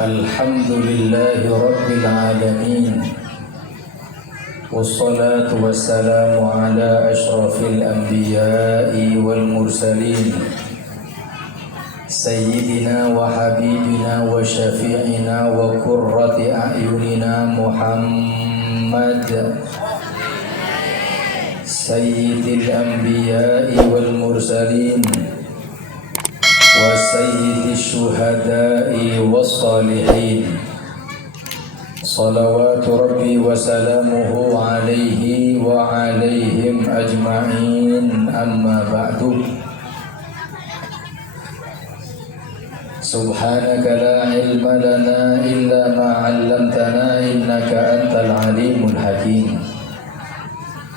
Alhamdulillahi Rabbil Alamin. Wassalatu wassalamu ala ashrafil anbiya'i wal mursalin Sayyidina wa habibina wa syafi'ina wa qurrati a'yunina Muhammad Sayyidil anbiya'i wal mursalin wa sayyidish syuhada'i was salihin. Salawatu Rabbi wa salamuhu alaihi wa alaihim ajma'in, amma ba'du. Subhanaka la ilma lana illa ma 'allamtana innaka antal alimul hakim.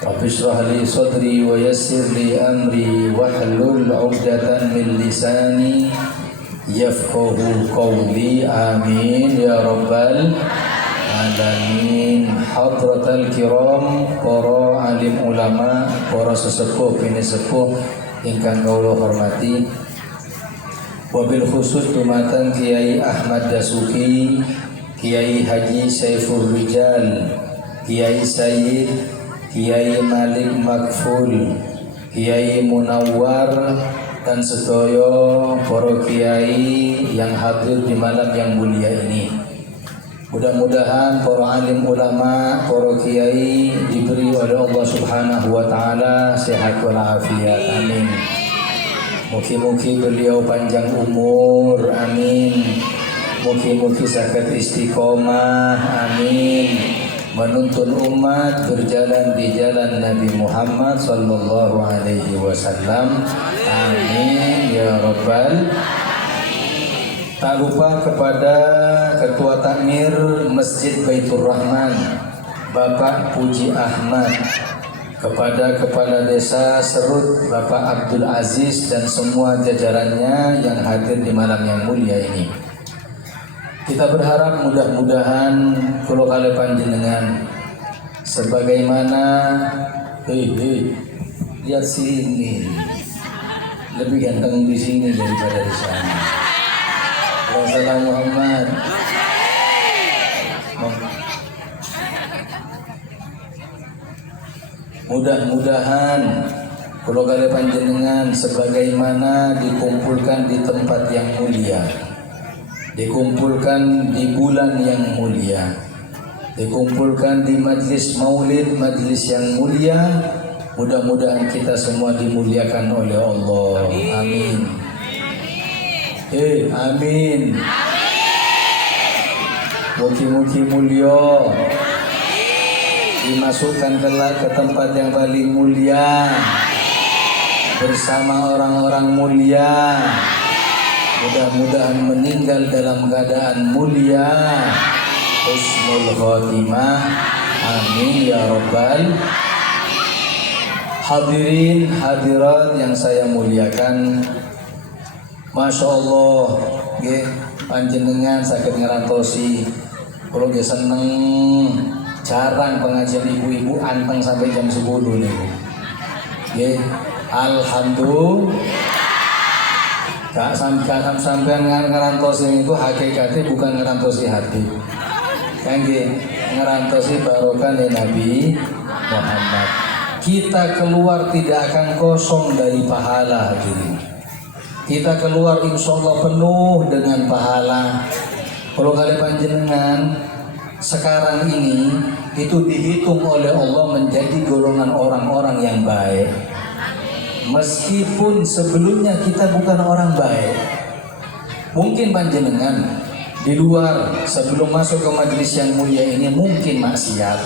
Rabbi shrah li sadri wa yassir li amri wahlul 'uqdatan min lisani yafqahu qawli. Amin ya rabbal alamin. Hadratal kiram, para alim ulama, para sesepuh bini sepuh ingkang kula hormati, wabil khusus dumatan Kiai Ahmad Dasuki, Kiai Haji Saiful Rijal, Kiai Sayyid, Kiai Malik Makful, Kiai Munawwar, dan sedaya para kiai yang hadir di malam yang mulia ini. Mudah-mudahan para alim ulama, para kiai diberi oleh Allah Subhanahu wa taala sehat walafiat. Amin. Mugi-mugi beliau panjang umur. Amin. Mugi-mugi saged istiqomah. Amin. Menuntun umat berjalan di jalan Nabi Muhammad sallallahu alaihi wasallam. Amin ya rabbal. Tak lupa kepada Ketua Takmir Masjid Baitur Rahman Bapak Puji Ahmad, kepada Kepala Desa Serut Bapak Abdul Aziz dan semua jajarannya yang hadir di malam yang mulia ini. Kita berharap mudah-mudahan kula kali panjenengan sebagaimana lihat sini, lebih ganteng di sini daripada di sana. Rasulullah Muhammad. Mudah-mudahan kula kali panjenengan sebagaimana dikumpulkan di tempat yang mulia, dikumpulkan di bulan yang mulia, dikumpulkan di majlis maulid, majlis yang mulia. Mudah-mudahan kita semua dimuliakan oleh Allah. Amin. Amin. Mugi-mugi mulia, dimasukkan kelak ke tempat yang paling mulia bersama orang-orang mulia. Mudah-mudahan meninggal dalam keadaan mulia, husnul khotimah. Amin ya rabbal. Hadirin hadirat yang saya muliakan, Masya Allah, panjenengan sakit ngerantosi. Kalau dia seneng, jarang pengajian ibu-ibu anteng sampai jam 10 nih. Alhamdulillah. Gak sampai ngerantosi itu hakikatnya bukan ngerantosi hati. Kan ngerantosi barokah Nabi Muhammad. Kita keluar tidak akan kosong dari pahala hadirin. Kita keluar insya Allah penuh dengan pahala. Kalau kali panjenengan sekarang ini itu dihitung oleh Allah menjadi golongan orang-orang yang baik. Meskipun sebelumnya kita bukan orang baik. Mungkin panjenengan di luar sebelum masuk ke majelis yang mulia ini mungkin maksiat,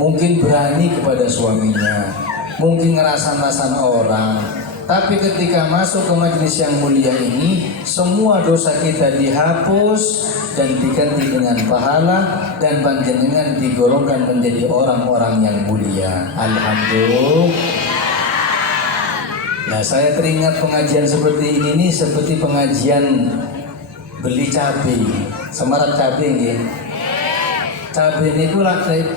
mungkin berani kepada suaminya, mungkin ngerasan-rasan orang. Tapi ketika masuk ke majelis yang mulia ini, semua dosa kita dihapus dan diganti dengan pahala, dan panjenengan digolongkan menjadi orang-orang yang mulia. Alhamdulillah. Nah, saya teringat pengajian seperti ini nih, seperti pengajian beli cabai, semarak cabai nggih. Cabai niku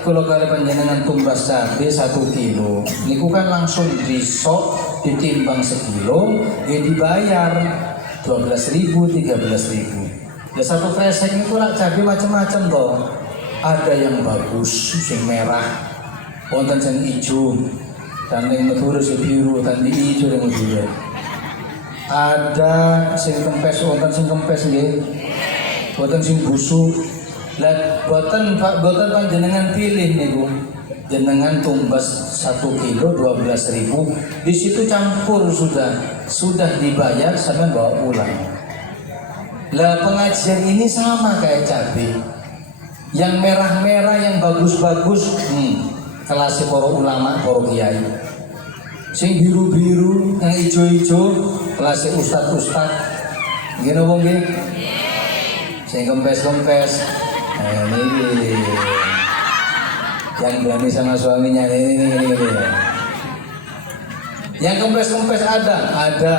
kalau panjenengan tumbas cabai 1 kilo, niku kan langsung disok, ditimbang sekilo, ya dibayar 12.000, 13.000. Ya satu kresek itu lah cabai macam-macam toh. Ada yang bagus, yang merah, wonten yang hijau, dan yang medhur sing biru, dan di hijau yang medhur. Ada sing kempes, wonten sing kempes nggih. Wonten sing busuk. Lah boten panjenengan pilih niku. Jenengan tumbas 1 kilo 12.000, di situ campur sudah dibayar sampai bawa pulang. Lah pengajian ini sama kayak cabai, yang merah-merah, yang bagus-bagus, kelas para ulama, para kiai. Sing biru-biru, yang hijau-hijau, kelas ustad-ustad. Gini wong nggih. Sing kempes-kempes. Ini yang berani sama suaminya ini. Yang kempes-kempes ada,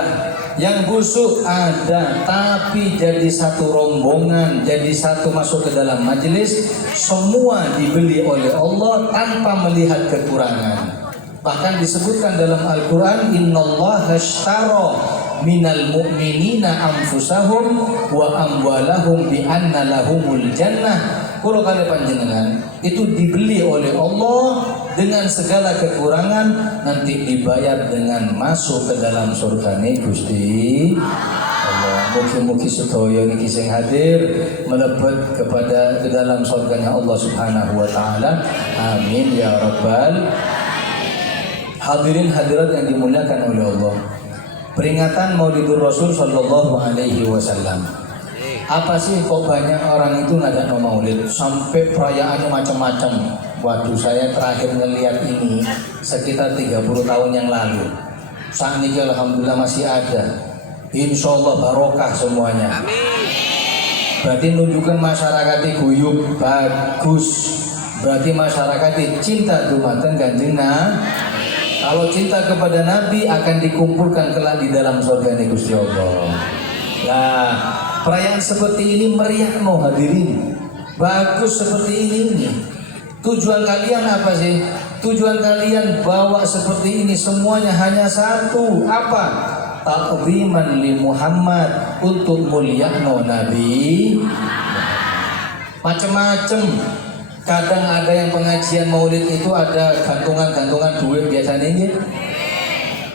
yang busuk ada, tapi jadi satu rombongan, jadi satu masuk ke dalam majelis, semua dibeli oleh Allah tanpa melihat kekurangan. Bahkan disebutkan dalam Al-Quran, Innallaha ashtara minal mu'minina anfusahum wa amwalahum bi anna lahumul jannah. Kalau kalian panjenengan itu dibeli oleh Allah dengan segala kekurangan, nanti dibayar dengan masuk ke dalam surga nih Gusti Allah. Mugi-mugi sedaya niki sing hadir melebet kepada ke dalam surganya Allah Subhanahu wa taala. Amin ya rabbal hadirin hadirat yang dimuliakan oleh Allah. Peringatan Maulidur Rasul sallallahu alaihi wasallam. Apa sih kok banyak orang itu ngajak maulid sampai perayaannya macam-macam. Waduh, saya terakhir ngelihat ini sekitar 30 tahun yang lalu. Saat ini alhamdulillah masih ada. Insya Allah barokah semuanya. Amin. Berarti menunjukkan masyarakatnya guyup bagus. Berarti masyarakatnya cinta dumateng Kanjeng Nabi. Kalau cinta kepada Nabi akan dikumpulkan kelak di dalam surga Gusti Allah. Nah, perayaan seperti ini meriah no hadirin. Bagus seperti ini. Tujuan kalian apa sih? Tujuan kalian bawa seperti ini semuanya hanya satu. Apa? Ta'ziman li Muhammad, untuk mulyakno Nabi. Macam-macam. Kadang ada yang pengajian maulid itu ada gantungan-gantungan duit biasanya ini.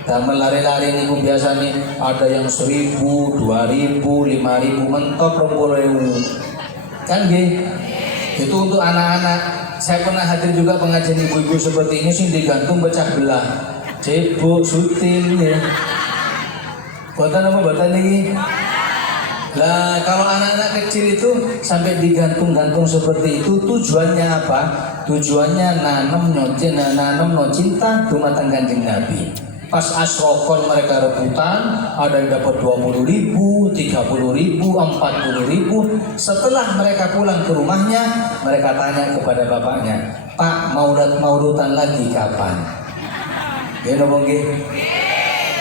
Damel lari-lari niku biasa nih ada yang 1.000, 2.000, 5.000, mentok 20.000. Kan nggih? Itu untuk anak-anak. Saya pernah hadir juga pengajian ibu-ibu seperti ini sing digantung pecah belah. Cebok, syuting ya. Boten apa boten niki? Lah kalau anak-anak kecil itu sampai digantung-gantung seperti itu tujuannya apa? Tujuannya nanam cinta dumateng Kanjeng Nabi. Pas asrokol mereka rebutan, ada yang dapat 20.000, 30.000, 40.000. Setelah mereka pulang ke rumahnya, mereka tanya kepada bapaknya, Pak, maurutan lagi kapan? Ya nobong nggih.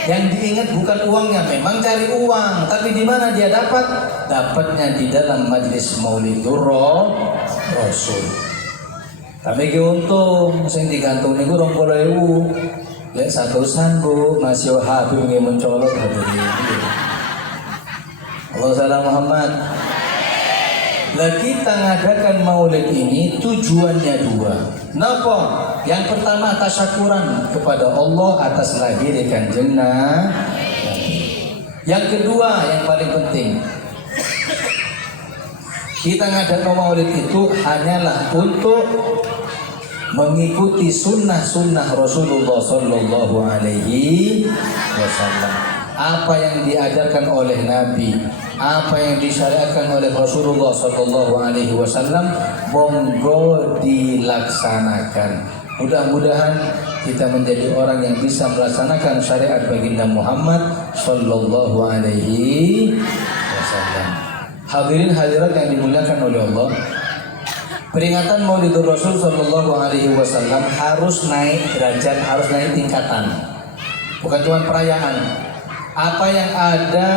Yang diingat bukan uangnya, memang cari uang, tapi di mana dia dapat? Dapatnya di dalam majlis Maulidur Rasul. Tapi ki untung sing digantung niku 20.000. Lek satusan Bu, masih Habib nggih mencolot hadirin. Allahumma shalli Muhammad. Lah kita ngadakan maulid ini tujuannya dua. Napa? Yang pertama tasyakuran kepada Allah atas lahir Kanjeng Nabi. Yang kedua yang paling penting, kita ngadakan maulid itu hanyalah untuk mengikuti sunnah-sunnah Rasulullah Sallallahu Alaihi Wasallam. Apa yang diajarkan oleh Nabi, apa yang disyariatkan oleh Rasulullah Sallallahu Alaihi Wasallam, monggo dilaksanakan. Mudah-mudahan kita menjadi orang yang bisa melaksanakan syariat baginda Muhammad Sallallahu Alaihi Wasallam. Hadirin hadirat yang dimuliakan oleh Allah, peringatan Maulidur Rasul Sallallahu Alaihi Wasallam harus naik derajat, harus naik tingkatan. Bukan cuma perayaan. Apa yang ada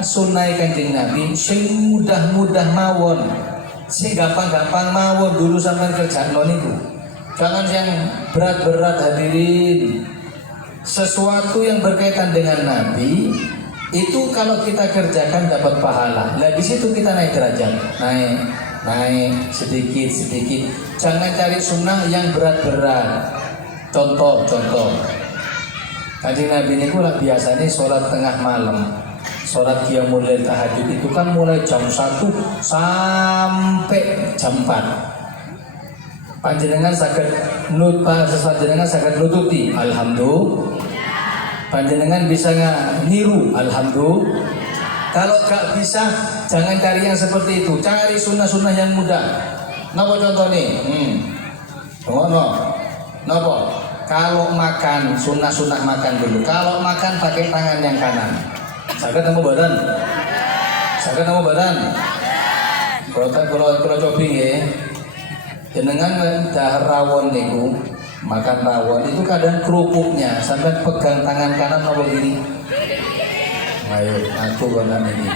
sunnah Kanjeng Nabi, sing mudah-mudah mawon, sing gampang-gampang mawon dulu sampai kerjaan niku. Jangan yang berat-berat hadirin. Sesuatu yang berkaitan dengan Nabi Itu kalau kita kerjakan dapat pahala. Nah di situ kita naik derajat, naik sedikit sedikit. Jangan cari sunnah yang berat-berat. Contoh. Kanjeng Nabi ini kurang biasanya sholat tengah malam, sholat qiyamul lail tahajud itu kan mulai jam 1 sampai jam 4. Panjenengan saged nututi alhamdulillah. Panjenengan bisa nggak niru alhamdulillah. Kalau nggak bisa, jangan cari yang seperti itu. Cari sunnah-sunnah yang mudah. Napa contoh nih? Napa? Kalau makan, sunnah-sunnah makan dulu. Kalau makan pakai tangan yang kanan. Saged nemu badan? Saged nemu badan? Kalau cobi ya. Jenengan dahar rawon niku, makan rawon itu kadang kerupuknya sampai pegang tangan kanan atau kiri. Ayo, aku kanan ini.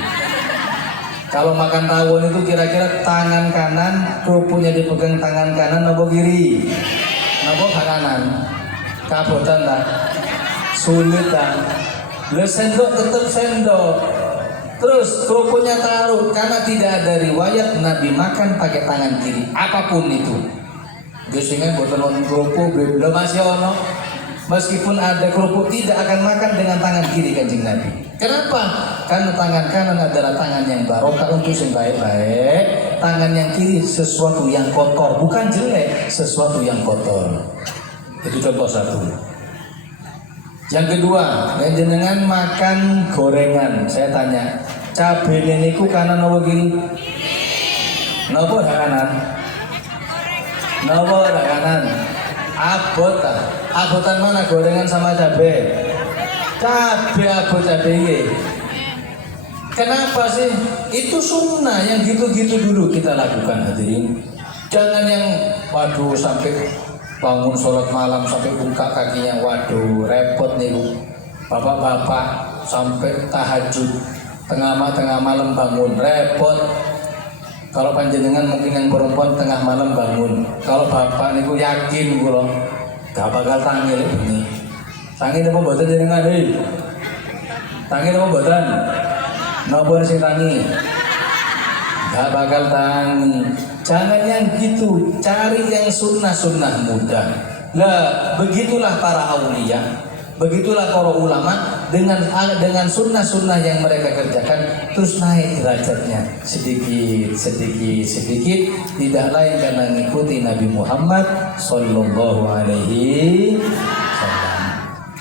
Kalau makan rawon itu kira-kira tangan kanan kerupuknya dipegang tangan kanan atau kiri? Napa kanan? Kabotan lah, sulit lah. Sendok tetap sendok. Terus kerupuknya taruh karena tidak ada riwayat Nabi makan pakai tangan kiri apapun itu. Biasanya buat nonton kerupuk belum masih ono. Meskipun ada kerupuk tidak akan makan dengan tangan kiri Kanjeng Nabi. Kenapa? Karena tangan kanan adalah tangan yang barokah untuk yang baik-baik. Tangan yang kiri sesuatu yang kotor, bukan jelek, sesuatu yang kotor. Itu contoh satu. Yang kedua, jenengan makan gorengan. Saya tanya, cabai niku kanan apa kiri? Napa kanan? Napa kanan? Abotan mana gorengan sama cabai? Abot cabai. Kenapa sih? Itu sunnah yang gitu-gitu dulu kita lakukan hadirin. Jangan yang waduh sampai bangun sholat malam sampai buka kakinya, waduh repot nih bu. Bapak-bapak sampai tahajud tengah malam bangun, repot. Kalau panjenengan mungkin yang perempuan tengah malam bangun. Kalau bapak nih yakin gue loh, gak bakal tangil ini. Tangil apa boten jenengan hei? Tangil apa boten? Napa sing tangi? Gak bakal tangi. Jangan yang gitu, cari yang sunnah-sunnah mudah. Lah, begitulah para aulia, begitulah para ulama dengan sunnah-sunnah yang mereka kerjakan terus naik derajatnya sedikit, tidak lain karena mengikuti Nabi Muhammad Sallallahu Alaihi Wasallam.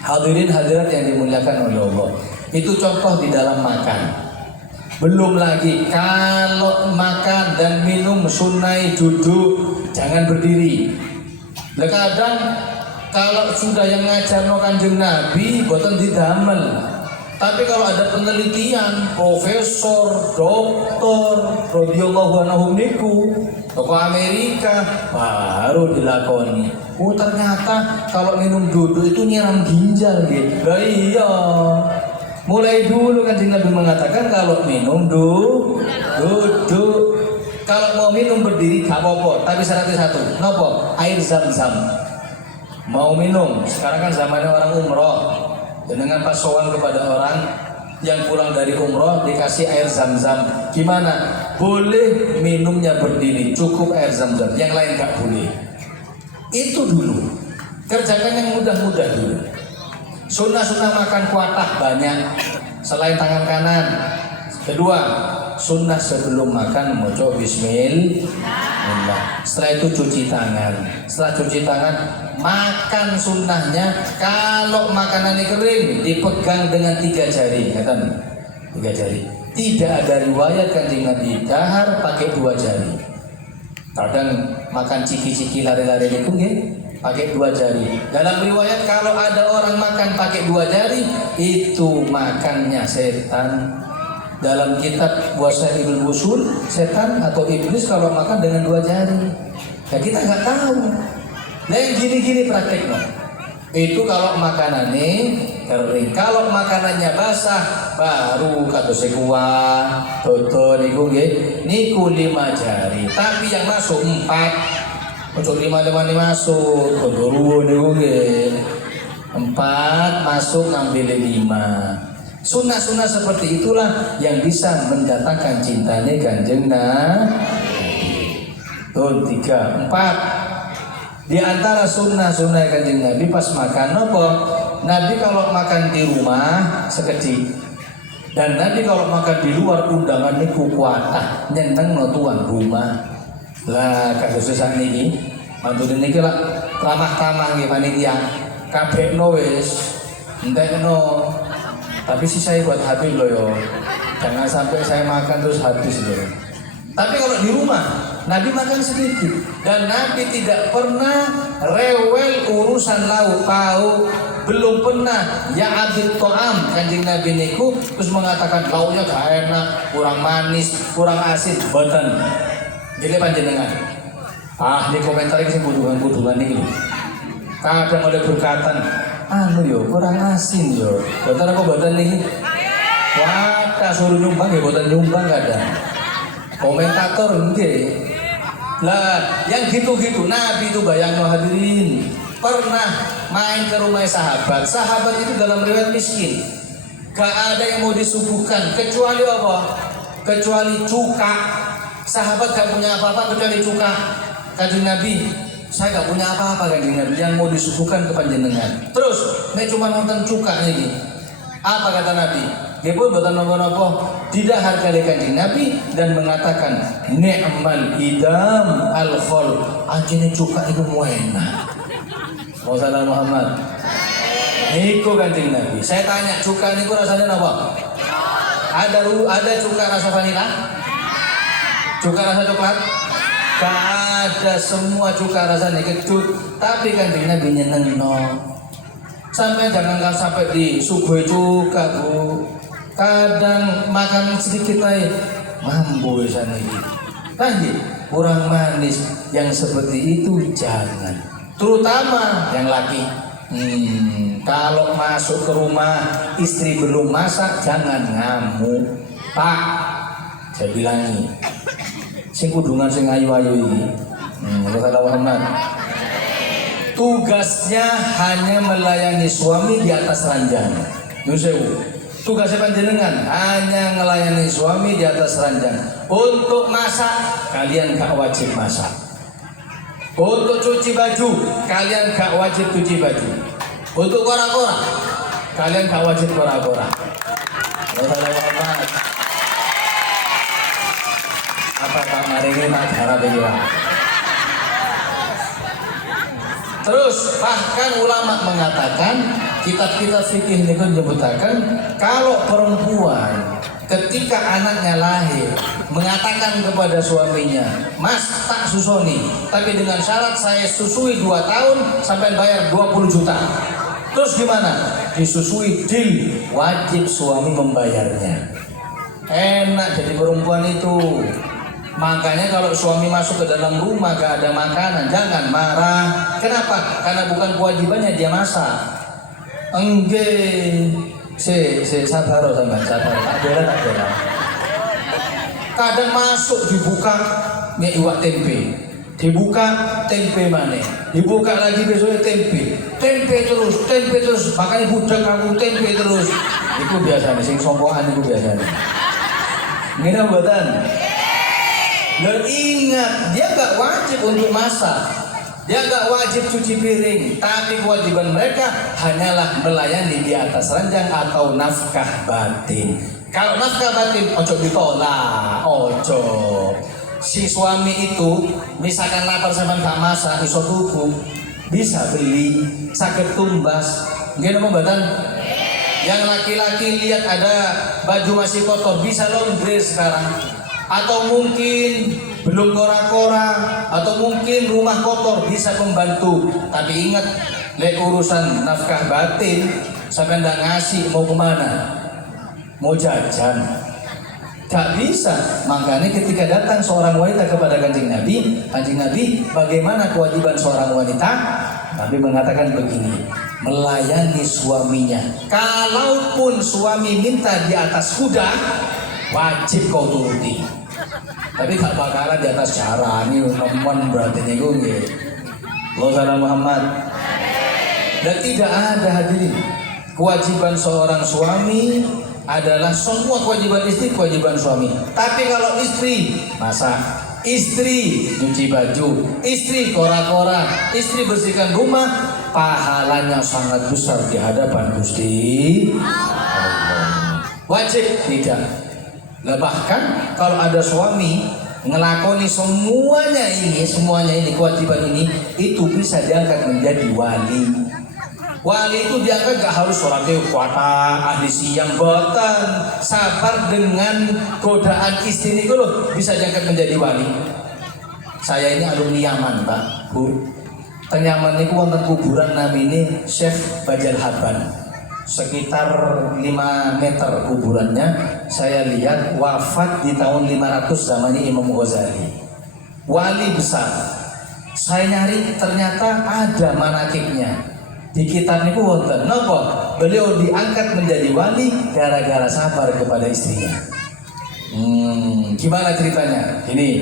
Hadirin hadirat yang dimuliakan oleh Allah, itu contoh di dalam makan. Belum lagi kalau makan dan minum sunai duduk, jangan berdiri. Nah kadang kalau sudah yang ngajar no Kanjeng Nabi boten didamel. Tapi kalau ada penelitian profesor, doktor, radhiyallahu anhum niku tokoh Amerika baru dilakoni. Oh ternyata kalau minum duduk itu nyiram ginjal gitu. Lah iya. Mulai dulu kan Nabi mengatakan kalau minum duduk. Kalau mau minum berdiri gak apa-apa, tapi syaratnya satu. Napa? Air zam-zam. Mau minum, sekarang kan zamannya orang umroh. Dengan pas sowan kepada orang yang pulang dari umroh dikasih air zam-zam. Gimana? Boleh minumnya berdiri, cukup air zam-zam. Yang lain gak boleh. Itu dulu. Kerjakan yang mudah-mudah dulu. Sunnah-sunnah makan kuatah banyak selain tangan kanan. Kedua, sunnah sebelum makan moco bismillah. Setelah itu cuci tangan. Setelah cuci tangan, makan sunnahnya. Kalau makanannya kering, dipegang dengan 3 jari. Katakan 3 jari. Tidak ada riwayat Kanjeng Nabi dahar pakai 2 jari. Kadang makan ciki-ciki lari-lari itu pakai 2 jari. Dalam riwayat kalau ada orang makan pakai 2 jari, itu makannya setan. Dalam kitab Wasailul Wusul, setan atau iblis kalau makan dengan 2 jari. Ya kita nggak tahu. Nah yang gini-gini praktek no. Itu kalau makanannya kering. Kalau makanannya basah, baru kata sekuah, toto niku niku 5 jari. Tapi yang masuk 4. Untuk 5 masuk, kondoruwo niku 4 masuk ngambil 5. Sunnah-sunnah seperti itulah yang bisa mendatangkan cintanya Kanjeng Nabi. Tuh, 3, 4. Di antara sunnah-sunnah Kanjeng Nabi pas makan apa? Nabi kalau makan di rumah sekecil, dan Nabi kalau makan di luar undangan niku kuatah nyeneng no tuan rumah. Lah kados sesak niki, mantune niki lah ramah-tamah nggih panitia. Kabehno wis entekno. Tapi sisanya buat Habib loh yo. Jangan sampai saya makan terus habis loh. Tapi kalau di rumah Nabi makan sedikit, dan Nabi tidak pernah rewel urusan lauk pauk. Belum pernah ya abid to'am Kanjeng Nabi niku terus mengatakan lauknya gak enak, kurang manis, kurang asin, boten. Jadi panjenengan di komentar ini kudungan ini kadang oleh berkatan yo kurang asin yo, boten apa boten nih? Wah, suruh nyumbang ya boten nyumbang kadang. Komentator enggak. Lah, yang gitu-gitu Nabi itu bayangno hadirin pernah main ke rumah sahabat. Sahabat itu dalam riwayat miskin, gak ada yang mau disuguhkan kecuali apa? Kecuali cuka. Sahabat gak punya apa-apa kecuali cuka. Kanjeng Nabi, saya gak punya apa-apa Kanjeng Nabi yang mau disuguhkan ke panjenengan. Terus, ini cuma nonton cuka ini. Apa kata Nabi? Dia pun buatan nopo-nopo tidak hargai Kanjeng Nabi dan mengatakan ni'mal idam al-khol. Anjene cuka itu enak. Wassalamualaikum Muhammad. Niku Kanjeng Nabi. Saya tanya cuka niku rasanya apa? Ada cuka rasa vanila? Cuka rasa coklat? Gak ada, semua cuka rasanya kecut. Tapi Kanjeng Nabi nyenengno. Sampai jangan sampai disuguhi cuka bu. Kadang makan sedikit aja mampu sana ini. Lagi kurang manis yang seperti itu jangan. Terutama yang laki. Kalau masuk ke rumah istri belum masak jangan ngamuk. Pak, saya bilangi. Sing kudungan sing ayu-ayu ini. Muhammad. Tugasnya hanya melayani suami di atas ranjang. Nusewu. Tugasnya panjenengan hanya melayani suami di atas ranjang. Untuk masak kalian gak wajib masak. Untuk cuci baju kalian gak wajib cuci baju. Untuk kora-kora kalian gak wajib kora-kora. Apa Pak Maringi Pak Harap ini Pak? Terus bahkan ulama mengatakan, kitab-kitab fikih ini menyebutkan kalau perempuan ketika anaknya lahir mengatakan kepada suaminya, Mas tak susoni, tapi dengan syarat saya susui 2 tahun sampai bayar 20 juta. Terus gimana? Disusui deal, wajib suami membayarnya. Enak jadi perempuan itu. Makanya kalau suami masuk ke dalam rumah gak ada makanan, jangan marah. Kenapa? Karena bukan kewajibannya dia masak. Enggak. Sabar sama sabar. Tak bela. Kadang masuk dibuka iwak tempe. Dibuka tempe mana? Dibuka lagi besoknya tempe. Tempe terus. Makanya budak aku tempe terus. Itu biasanya sing sombongan itu biasanya. Ngene mboten? Dan ingat, dia gak wajib untuk masak, dia gak wajib cuci piring, tapi kewajiban mereka hanyalah melayani di atas ranjang atau nafkah batin. Kalau nafkah batin, ojo ditolak, ojo. Si suami itu, misalkan lapar sama gak masak, iso tuku, bisa beli, sakit tumbas, gini pembatan. Yang laki-laki lihat ada baju masih kotor, bisa laundry sekarang. Atau mungkin belum kora-kora, atau mungkin rumah kotor, bisa membantu. Tapi ingat, urusan nafkah batin sampai ndak ngasih, mau kemana? Mau jajan? Gak bisa. Makanya ketika datang seorang wanita kepada Kanjeng Nabi, bagaimana kewajiban seorang wanita? Nabi mengatakan begini, melayani suaminya. Kalaupun suami minta di atas kuda, wajib kau turuti. Tapi gak bakalan di atas jalan ini nemen berarti niku nggih. Wassalamualaikum Muhammad. Dan tidak ada hadirin kewajiban seorang suami adalah semua kewajiban istri, kewajiban suami. Tapi kalau istri masak, istri cuci baju, istri kora-kora, istri bersihkan rumah, pahalanya sangat besar di hadapan Gusti Allah. Wajib tidak. Bahkan kalau ada suami ngelakoni semuanya ini kewajiban ini, itu bisa diangkat menjadi wali. Wali itu diangkat gak harus sholatnya kuata, ahli siang, boten, sabar dengan godaan istri ini loh, bisa diangkat menjadi wali. Saya ini alumni Yaman, Pak, Bu. Yaman itu wonten kuburan namanya Syekh Bajal Haban. Sekitar 5 meter kuburannya. Saya lihat wafat di tahun 500 zamannya Imam Ghazali. Wali besar. Saya nyari ternyata ada manakibnya. Di kitab niku wonten napa? Beliau diangkat menjadi wali gara-gara sabar kepada istrinya. Gimana ceritanya? Ini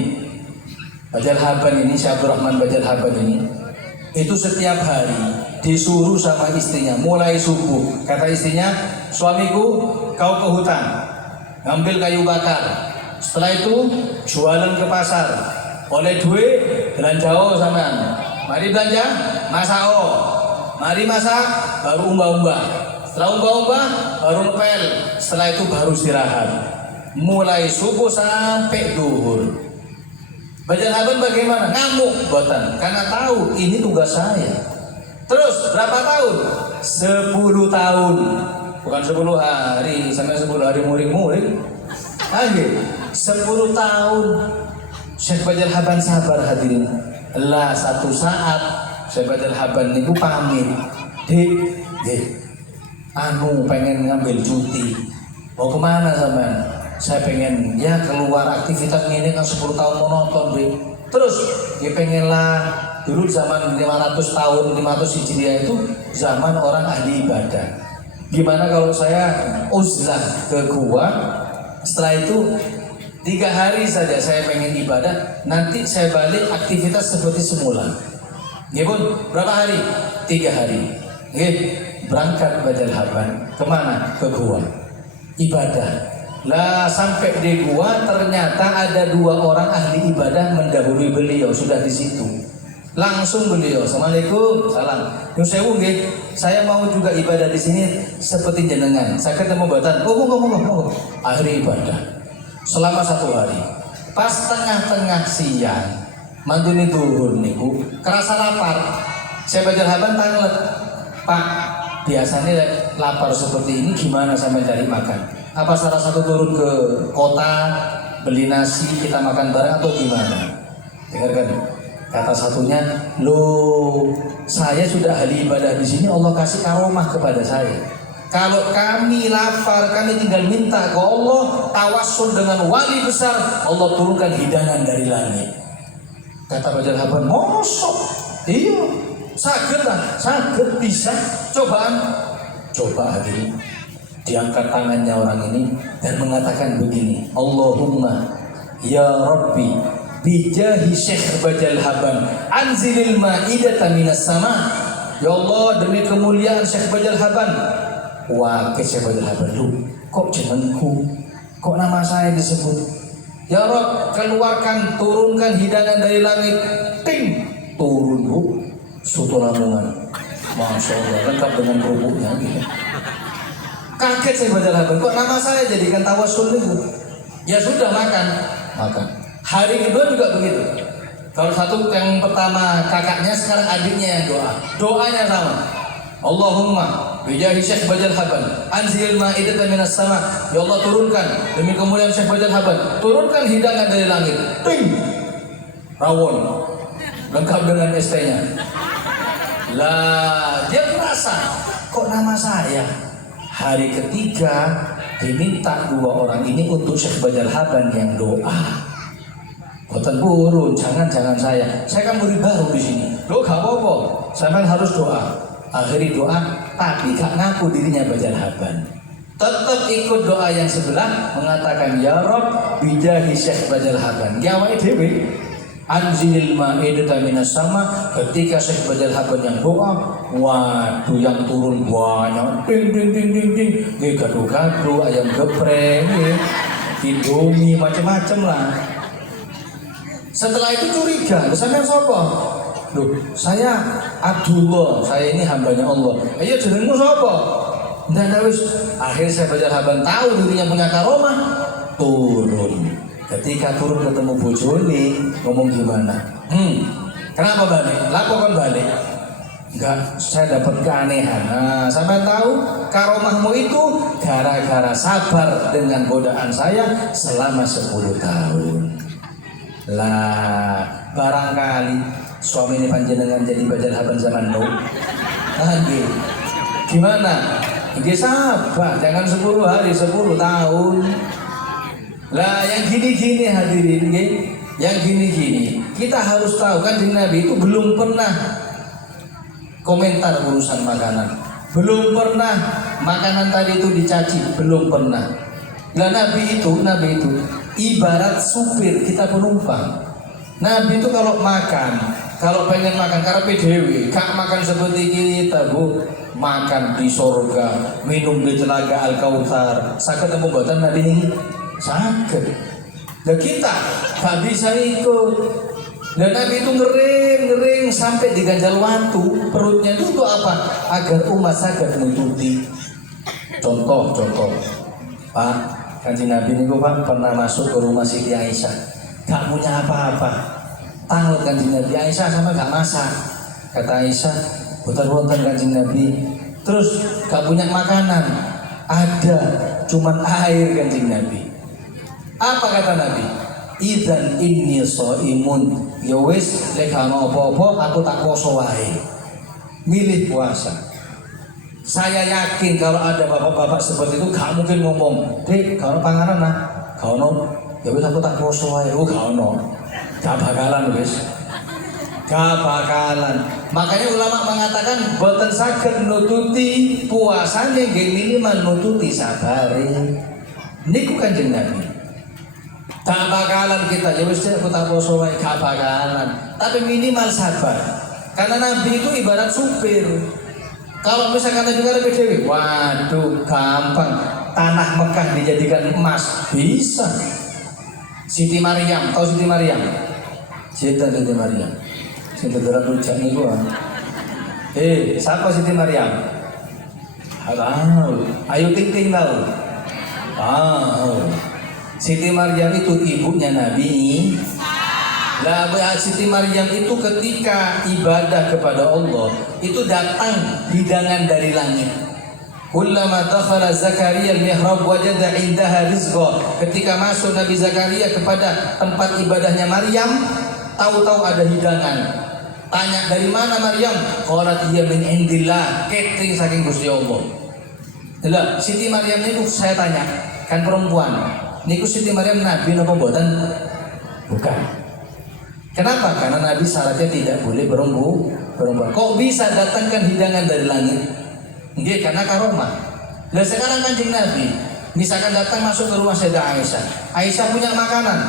Bajal Haban ini, Syekh Abdurrahman Bajal Haban ini, itu setiap hari disuruh sama istrinya mulai subuh. Kata istrinya, suamiku kau ke hutan ngambil kayu bakar, setelah itu jualan ke pasar, oleh duit belanja sampean, mari belanja masak, mari masak baru umbah-umbah, setelah umbah-umbah baru ngepel, setelah itu baru istirahat, mulai subuh sampai duhur. Bajal Haban bagaimana? Ngamuk botan, karena tahu ini tugas saya. Terus berapa tahun? 10 tahun. Bukan 10 hari, sampai 10 hari muring-muring. Lagi 10 tahun. Syekh Bajal Haban sabar hadirin. Lah satu saat Syekh Bajal Haban niku pamit. Anu pengen ngambil cuti. Mau kemana sampean? Saya pengen ya keluar aktivitas ini kan 10 tahun monoton, Dik. Terus dia pengen lah. Dulu zaman 500 tahun, 500 Hijriah itu zaman orang ahli ibadah. Gimana kalau saya uzlah ke gua, setelah itu 3 hari saja saya pengen ibadah, nanti saya balik aktivitas seperti semula. Ya pun, berapa hari? 3 hari. Berangkat Bajal Haban, kemana? Ke gua, ibadah. Lah sampai di gua ternyata ada 2 orang ahli ibadah mendahului beliau, sudah di situ. Langsung beliau, assalamualaikum, salam. Nyun sewu nggih, saya mau juga ibadah di sini seperti jenengan. Saya ketemu batan, monggo. Akhirnya ibadah selama 1 hari. Pas tengah-tengah siang, mantune duhur niku, kerasa lapar. Saya Bajal Haban tanglet, Pak, biasanya lapar seperti ini gimana sampai cari makan? Apa salah satu turun ke kota beli nasi kita makan bareng atau gimana? Dengarkan. Kata satunya, loh, saya sudah ahli ibadah di sini, Allah kasih karomah kepada saya. Kalau kami lapar, kami tinggal minta ke Allah, tawassul dengan wali besar, Allah turunkan hidangan dari langit. Kata Bajal Haban, mosok, iya, saged lah, saged bisa, cobaan, coba hadirin. Diangkat tangannya orang ini dan mengatakan begini, Allahumma ya Rabbi bijahi Syekh Bajal Haban anzilil ma'idata minas sama. Ya Allah, demi kemuliaan Syekh Bajal Haban. Wah, ke Syekh Bajal Haban, lu kok jenengku, kok nama saya disebut? Ya Rabb, keluarkan, turunkan hidangan dari langit. Ting, turun bu, soto Lamongan. Masya Allah, lengkap dengan kerupuknya gitu. Kaget Syekh Bajal Haban, kok nama saya jadikan tawassul itu? Ya sudah, makan. Hari kedua juga begitu. Kalau satu yang pertama kakaknya, sekarang adiknya yang doa. Doanya sama. Allahumma bijahi Syekh Bajal Haban anzil ma'idatan minas sama. Ya Allah, turunkan demi kemuliaan Syekh Bajal Haban, turunkan hidangan dari langit. Ting, rawon lengkap dengan ST-nya. Lah dia merasa, kok nama saya? Hari ketiga diminta 2 orang ini untuk Syekh Bajal Haban yang doa. Boten burun, jangan saya kan murid baru di sini. Lo gak apa-apa, sampean harus doa. Akhiri doa, tapi gak ngaku dirinya Bajal Haban. Tetap ikut doa yang sebelah, mengatakan ya Rob bijahi Syekh Bajal Haban. Gawe dhewe. anzilil ma'idata minas sama. Ketika Syekh Badal Haban yang doa, waduh yang turun banyak, ding ding ding ding ding, gado-gado, ayam geprek, indomie, macam-macam lah. Setelah itu curiga, sampean sapa? Loh, saya Abdullah, saya ini hambanya Allah. Iya, jenengmu sapa? Dan terus akhir saya Badal Haban tahu dirinya punya karomah, turun. Ketika turun ketemu bojone, ngomong gimana? Kenapa balik? Laporkan balik. Enggak, saya dapat keanehan. Nah, sampai tahu karomahmu itu gara-gara sabar dengan godaan saya selama 10 tahun. Lah, barangkali suami ini panjenengan jadi Badal Haban zaman Nuh. Lagi. Gimana? Dia sabar, jangan 10 hari, 10 tahun. Lah yang gini-gini hadirin, yang gini-gini kita harus tahu kan Nabi itu belum pernah komentar urusan makanan, belum pernah makanan tadi itu dicaci, belum pernah. Lah Nabi itu ibarat supir, kita penumpang. Nabi itu kalau makan, kalau pengen makan karena PDW, gak makan seperti kita bu, makan di sorga, minum di telaga Al-Kautsar. Saya ketemu buatan Nabi ini sakit. Dan kita gak bisa ikut. Dan Nabi itu ngering sampai diganjal waktu. Perutnya itu untuk apa? Agar umat sakit mengikuti. Contoh Pak, Kanjeng Nabi ini Pak pernah masuk ke rumah Siti Aisyah, gak punya apa-apa. Tanglet Kanjeng Nabi, Aisyah sama gak masak. Kata Aisyah, boten Kanjeng Nabi. Terus gak punya makanan, ada cuman air Kanjeng Nabi. Apa kata Nabi? Idzan inni shaimun. Ya wis, lek ana apa-apa aku tak poso wae. Milih puasa. Saya yakin kalau ada bapak-bapak seperti itu gak mungkin ngomong, "Dek, gak ono panganan nah." Gak ono. Ya wis aku tak poso wae. Oh, gak ono. Gak bakalan wis. Gak bakalan. Makanya ulama mengatakan boten saged nututi puasane nggih minimal nututi sabare. Niku Kanjeng Nabi. Tak bakalan kita, ya wis aku tak poso wae, gak bakalan. Tapi minimal sabar. Karena Nabi itu ibarat supir. Kalau misalkan Nabi ada PDW, waduh gampang. Tanah Mekah dijadikan emas, bisa. Siti Maryam, tahu Siti Maryam? Siti Maryam. Siti berat rujak nih gua. Siapa Siti Maryam? Tahu. Ayu Ting Ting tahu. Tahu. Siti Maryam itu ibunya Nabi. Lah Siti Maryam itu ketika ibadah kepada Allah itu datang hidangan dari langit. Kullama dakhala Zakaria al-mihrab wajada indaha rizqa. Ketika masuk Nabi Zakaria kepada tempat ibadahnya Maryam, tahu-tahu ada hidangan. Tanya dari mana Maryam? Qalat hiya min indillah, catering saking Gusti Allah. Lah Siti Maryam itu saya tanya, kan perempuan. Niku Siti Maryam Nabi napa mboten? Bukan. Kenapa? Karena Nabi syaratnya tidak boleh perempuan. Kok bisa datangkan hidangan dari langit? Nggih, karena karomah. Lah sekarang Kanjeng Nabi, misalkan datang masuk ke rumah Sayyidah Aisyah. Aisyah punya makanan,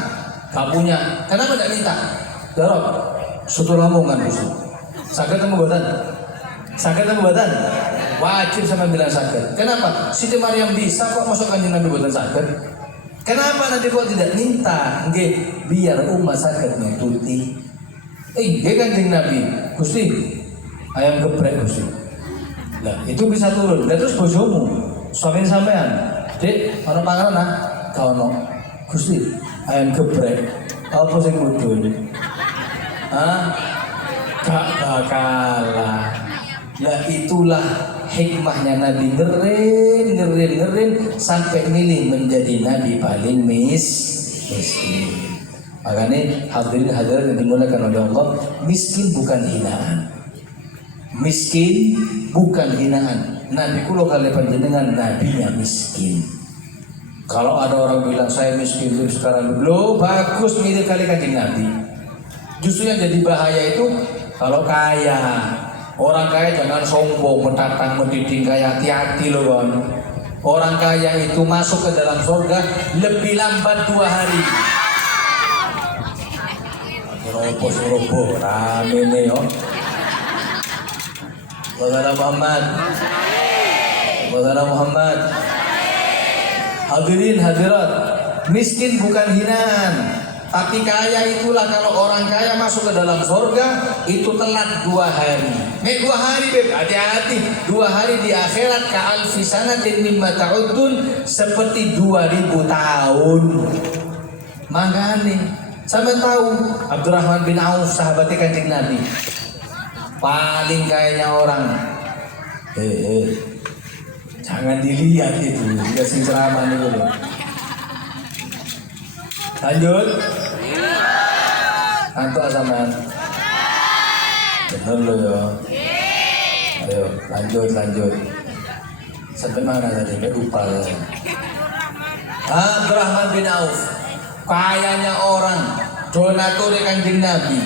gak punya. Kenapa tidak minta? Darab, sutu lamongan Gusti. Saged temu mboten? Saged temu mboten? Wajib sama bilang saged. Kenapa? Siti Maryam bisa kok masuk Kanjeng Nabi mboten saged. Kenapa Nabi kok tidak minta? Nggih, biar umat saged nututi. Nggih Kanjeng Nabi, Gusti, ayam geprek Gusti. Lah, itu bisa turun. Lah terus bojomu, suami sampean, "Dek, ana panganan nah?" Gak ono. Gusti, ayam geprek. Apa sing mudun? Gak bakalan. Lah itulah hikmahnya Nabi ngerin sampai milih menjadi Nabi paling miskin. Makanya hadirin hadirat yang dimuliakan oleh Allah, miskin bukan hinaan. Miskin bukan hinaan. Nabi kulo kali panjenengan nabinya miskin. Kalau ada orang bilang saya miskin sekarang, lo bagus milih kali Kanjeng Nabi. Justru yang jadi bahaya itu kalau kaya. Orang kaya jangan sombong, mendatang mendiding kaya, hati-hati loh kan. Orang kaya itu masuk ke dalam surga lebih lambat 2 hari. Robo Surobo rame nih yo. Saudara Muhammad. Saudara Muhammad. Hadirin hadirat, miskin bukan hinaan, tapi kaya itulah kalau orang kaya masuk ke dalam surga itu telat 2 hari. 2 hari beb, hati-hati. 2 hari di akhirat ka alfi sanatin mimma ta'udun, seperti 2000 tahun. Makanya sampai tahu Abdurrahman bin Auf sahabatnya Kanjeng Nabi, paling kayanya orang. Jangan dilihat itu, dia sing ceramah nih dulu. Lanjut. Antuk asaman. Bener lo ya. Ayo lanjut. Sampai mana tadi? Lupa ya. Abdurrahman bin Auf, kayanya orang, donatur Kanjeng Nabi,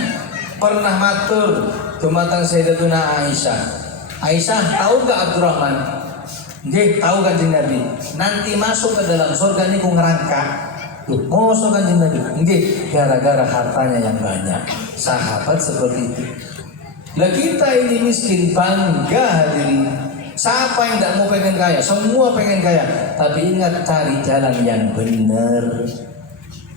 pernah matur dumateng Sayyidatuna Aisyah. Aisyah, tahu nggak Abdurrahman? Nggih, tahu Kanjeng Nabi. Nanti masuk ke dalam surga ini ku ngerangkak. Loh, mosok Kanjeng Nabi? Nggih, gara-gara hartanya yang banyak. Sahabat seperti itu. Lah kita ini miskin, bangga hadirin. Siapa yang tidak mau pengen kaya? Semua pengen kaya. Tapi ingat, cari jalan yang benar.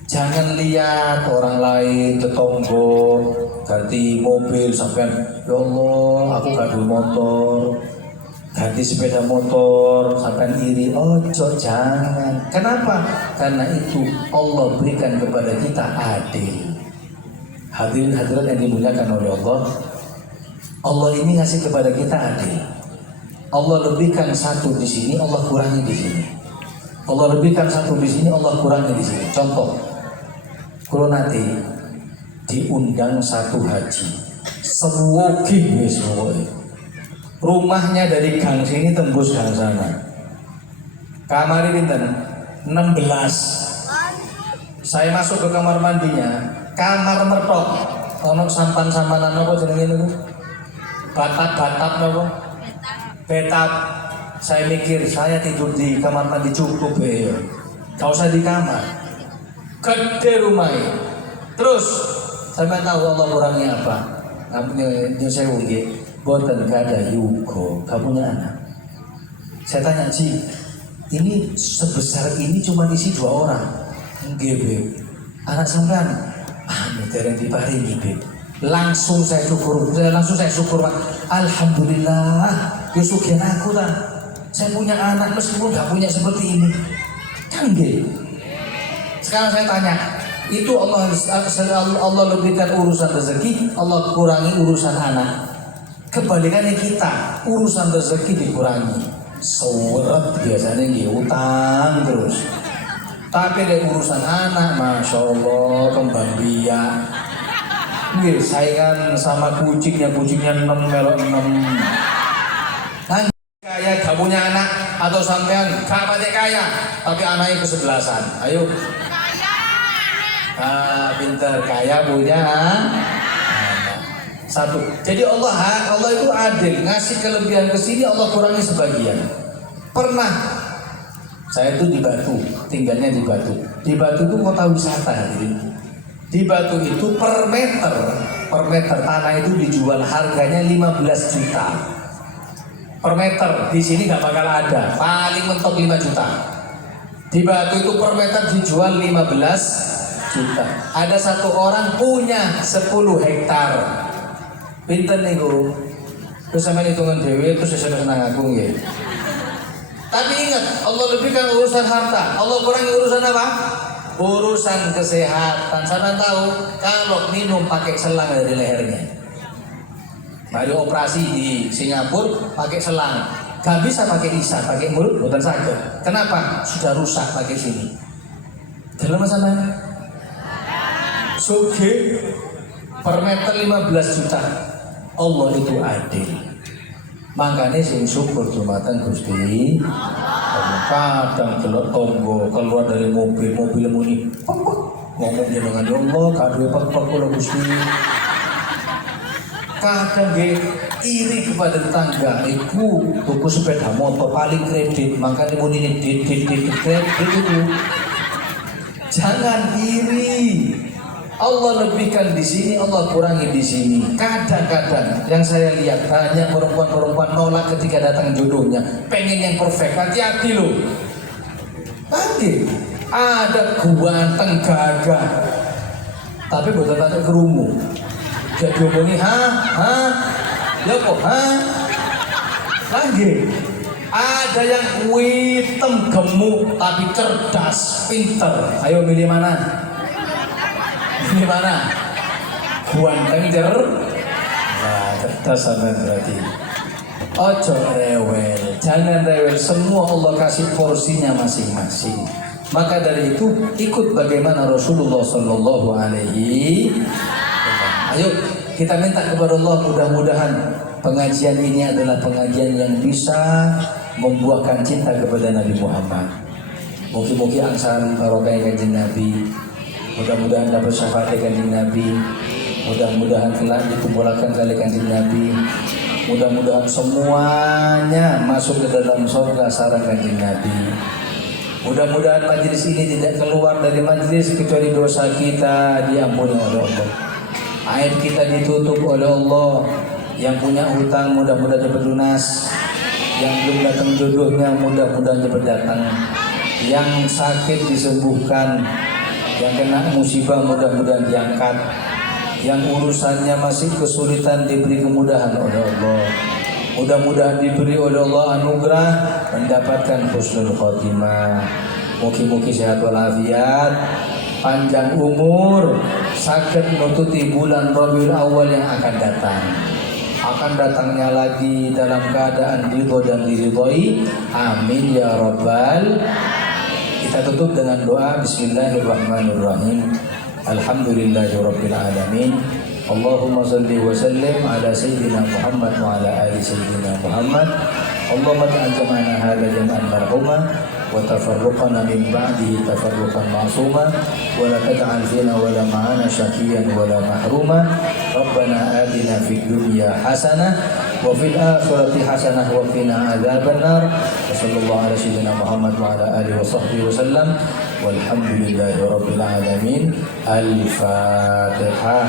Jangan lihat orang lain, tetonggo ganti mobil sampai ya Allah, aku gak ada motor. Ganti sepeda motor sampai iri. Ojo, jangan. Kenapa? Karena itu Allah berikan kepada kita adil. Hadirin hadirat yang dimuliakan oleh Allah, Allah ini ngasih kepada kita adil. Allah lebihkan 1 di sini, Allah kurangi di sini. Allah lebihkan 1 di sini, Allah kurangi di sini. Contoh, kalau nanti diundang 1 haji, sewogi wis pokoke. Rumahnya dari gang sini tembus gang sana. Kamar pinten? 16. Saya masuk ke kamar mandinya, kamar mertok. Ono sampan-sampanan apa jenenge niku? Batap-batap napa? Betap. Saya mikir saya tidur di kamar mandi cukup ya. Gak usah di kamar. Gede rumahnya. Terus saya tahu Allah kurangi apa? Ngapunnya saya nggih. Boten gak ada yugo, gak punya anak. Saya tanya, Ci, ini sebesar ini cuma isi 2 orang. Nggih, Beb. Anak sampean, dereng diparingi, Beb. Langsung saya syukur, Pak. Alhamdulillah, ya sugihan aku lah. Saya punya anak meskipun gak punya seperti ini. Kan nggih. Sekarang saya tanya, itu Allah lebihkan urusan rezeki, Allah kurangi urusan anak. Kebalikannya kita, urusan rezeki dikurangi. Seweret biasanya utang terus. Tapi dari urusan anak, Masya Allah, kembang biak. Nggih, saingan sama kucingnya 6 melok 6. Kaya gak punya anak, atau sampean gak patek kaya, tapi anaknya kesebelasan. Ayo. Pinter, kaya punya anak. 1. Jadi Allah itu adil, ngasih kelebihan ke sini, Allah kurangi sebagian. Pernah saya itu di Batu, tinggalnya di Batu. Di Batu itu kota wisata hadirin. Di Batu itu per meter tanah itu dijual harganya 15 juta. Per meter, di sini nggak bakal ada, paling mentok 5 juta. Di Batu itu per meter dijual 15 juta. Ada 1 orang punya 10 hektar. Pinten niku. Terus sampeyan hitungan dhewe terus seneng aku nggih. Tapi ingat, Allah lebihkan urusan harta, Allah kurangi urusan apa? Urusan kesehatan. Saya tahu kalau minum pakai selang dari lehernya. Mari operasi di Singapura pakai selang. Gak bisa pakai lisan, pakai mulut, bukan sakit. Kenapa? Sudah rusak pakai sini. Dalam masalah Suge per meter 15 juta. Allah itu adil. Makanya sing syukur dumateng Gusti Allah. Kadang delok tonggo keluar dari mobil muni ngomong dengan Allah kadhe pek kula Gusti. Kadang ge iri kepada tetangga, iku tuku sepeda motor paling kredit, makanya muni kredit itu. Jangan iri. Allah lebihkan di sini, Allah kurangi di sini. Kadang-kadang yang saya lihat banyak perempuan-perempuan nolak ketika datang jodohnya, pengen yang perfect. Hati-hati loh. Panggil. Ada ganteng gagah, tapi bukan banyak kerungu. Jadi diomongin, ya kok, lagi. Ada yang hitam gemuk tapi cerdas, pinter. Ayo milih mana? Milih mana? Ganteng nah, cerdas sama berarti. Ojo rewel, jangan rewel. Semua Allah kasih porsinya masing-masing. Maka dari itu ikut bagaimana Rasulullah Shallallahu Alaihi Wasallam. Ayo kita minta kepada Allah, mudah-mudahan pengajian ini adalah pengajian yang bisa membuahkan cinta kepada Nabi Muhammad. Mungkin angsal barokah kanjeng Nabi. Mudah-mudahan dapat syafaat kanjeng Nabi. Mudah-mudahan kelak dikumpulkan kali kanjeng Nabi. Mudah-mudahan semuanya masuk ke dalam surga sarang kanjeng Nabi. Mudah-mudahan majelis ini tidak keluar dari majelis kecuali dosa kita diampuni oleh Allah. Aib kita ditutup oleh Allah. Yang punya hutang mudah-mudahan dapat lunas. Yang belum datang jodohnya mudah-mudahan dapat datang. Yang sakit disembuhkan. Yang kena musibah mudah-mudahan diangkat. Yang urusannya masih kesulitan diberi kemudahan oleh Allah. Mudah-mudahan diberi oleh Allah anugerah mendapatkan husnul khotimah. Mugi-mugi sehat walafiat, panjang umur, sakit menutupi bulan Rabiul Awal yang akan datang. Akan datangnya lagi dalam keadaan ridho dan diridhoi. Amin ya rabbal. Kita tutup dengan doa. Bismillahirrahmanirrahim. Alhamdulillahirabbil alamin. Allahumma salli wa sallim ala sayyidina Muhammad wa ala ali sayyidina Muhammad. Allahumma ja'al jam'ana hadha jam'an marhuma wa tafarruqana min ba'dihi tafarruqan ma'suma wa la taj'al fina wa la ma'ana syaqiyan wa la mahruma. Rabbana atina fid dunya hasanah wa fil akhirati hasanah wa qina adzabannar. Wa sallallahu ala sayyidina Muhammad wa ala alihi wa sahbihi wa sallam. Walhamdulillahi rabbil alamin. Al-Fatihah.